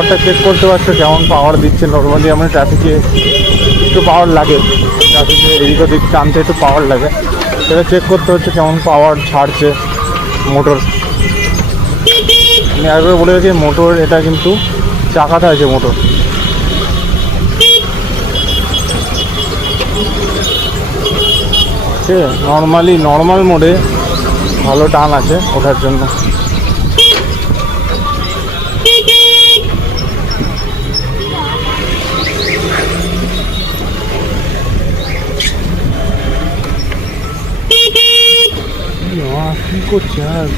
পাওয়ারটা চেক করতে পারছো কেমন পাওয়ার দিচ্ছে। নর্মালি আমরা ট্রাফিকে একটু পাওয়ার লাগে, ট্রাফিকে এদিক ওদিক টানতে একটু পাওয়ার লাগে, সেটা চেক করতে হচ্ছে কেমন পাওয়ার ছাড়ছে মোটর। আমি একবার বলে রাখি, মোটর এটা কিন্তু চাকাতে আছে মোটর। ঠিক আছে, নর্মাল মোডে ভালো টান আছে ওঠার জন্য। কি করছে আর